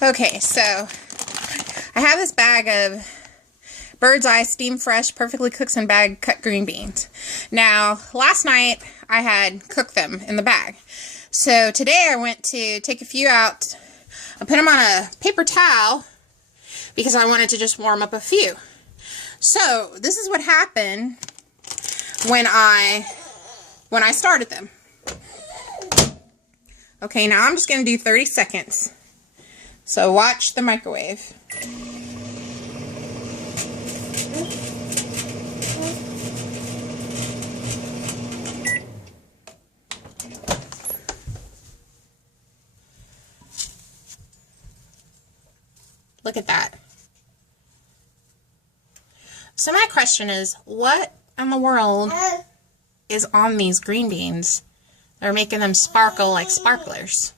Okay, so I have this bag of Bird's Eye Steamfresh perfectly cooked in bag cut green beans. Now, last night I had cooked them in the bag. So today I went to take a few out. I put them on a paper towel because I wanted to just warm up a few. So this is what happened when I started them. Okay, now I'm just going to do 30 seconds. So watch the microwave. Look at that. So my question is, what in the world is on these green beans? They're making them sparkle like sparklers.